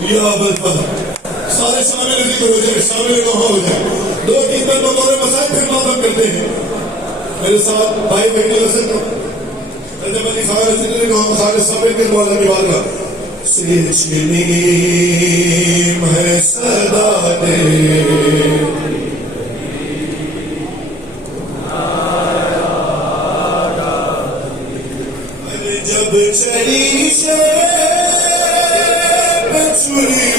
یا ابوالفضل سارے سامنے ذکر ہو جائے، سامنے وہاں ہو جائے، دو کیرتن بطور مسائل پھر ماتم کرتے ہیں. میرے ساتھ بھائی بہنی رسل کو رجب علی خان رسل نے کہا خالد صبر کے مولا کی بات کا سچنیم ہے صدا دے جب چلی شیب چوری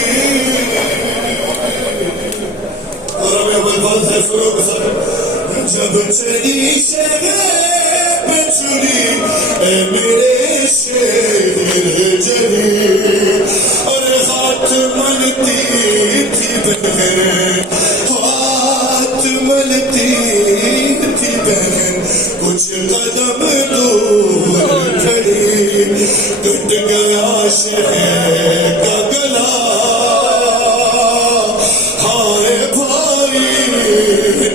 اور ہمیں ابوالفضل سے سنو بسر جب چلی شیب چوری اے میرے شیر جلی اور ہاتھ ملتی تھی بہن، ہاتھ ملتی تھی بہن، کچھ قدم دور کھڑی ٹوٹ گیا شہر کا گلا. ہائے بھائی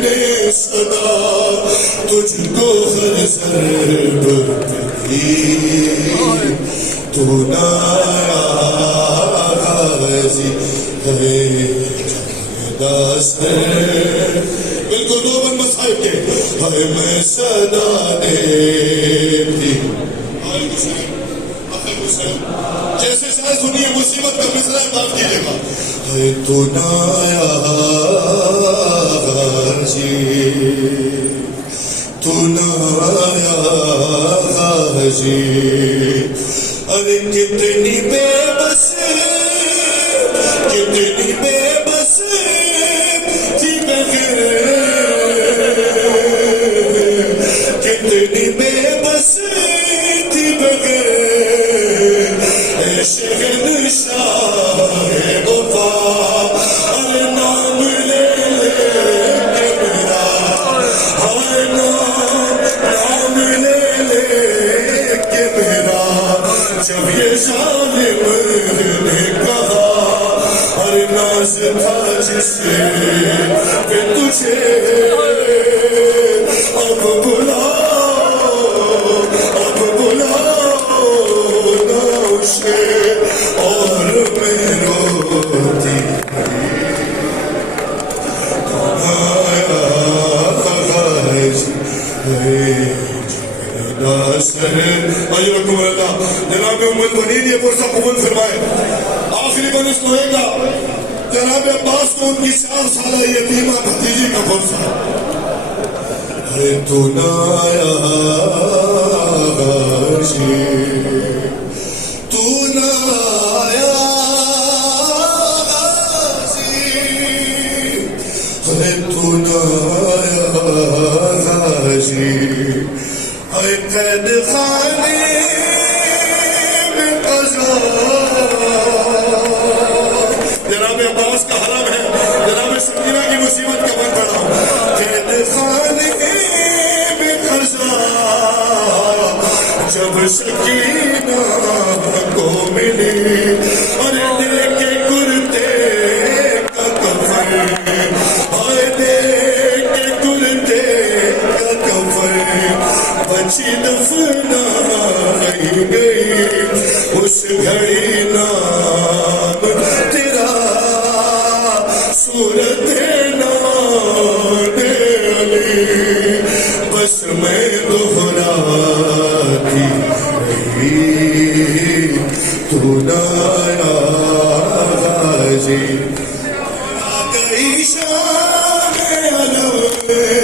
نے صدا تجھ کو ہر ضرب دی، تو نہ غازی ہے داس ہے. بالکل دو بند مسائب کے ہائے میں صدا دیتی. جیسے شاید سنیے مصیبت کا مصرع معاف کیجیے گا. ہے تو نایا غازی، تو نایا غازی، ارے کتنی بے بس، کتنی بے بس تھی بغیر، کتنی بے بس تھی بغیر شہنشاہ وفا. ارے نام لے لے کے میرا، ہائے نام لے لے کے میرا، جب یہ ظالم نے کہا ارے ناز تھا جس پہ تجھے اب بلاؤ، اب بلاؤ نہ اسے اور میں روتی. جناب ام الولید یہ پرسہ قبول فرمائے. آخری بنس لوہے کا جناب عباس کو ان کی 4 سالہ یتیمہ بھتیجی کا پرسہ ہے تو نایا غازی، تو نایا غازی، ہے تو نایا غازی، اے قید خانے میں قضا. جناب عباس کا حرم ہے، جناب سکینہ کی مصیبت کا بن پڑا. قید خانے میں قضا جب سکینہ کو ملی، اور دے کے کرتے کا کفن، ہائے دے کے کرتے کا کفن، بچی دفنائی گئی اس گھڑی نام تیرا، صورت نام علی بس میں دہراتی رہی. تو نایا غازی آ گئی شام علم میں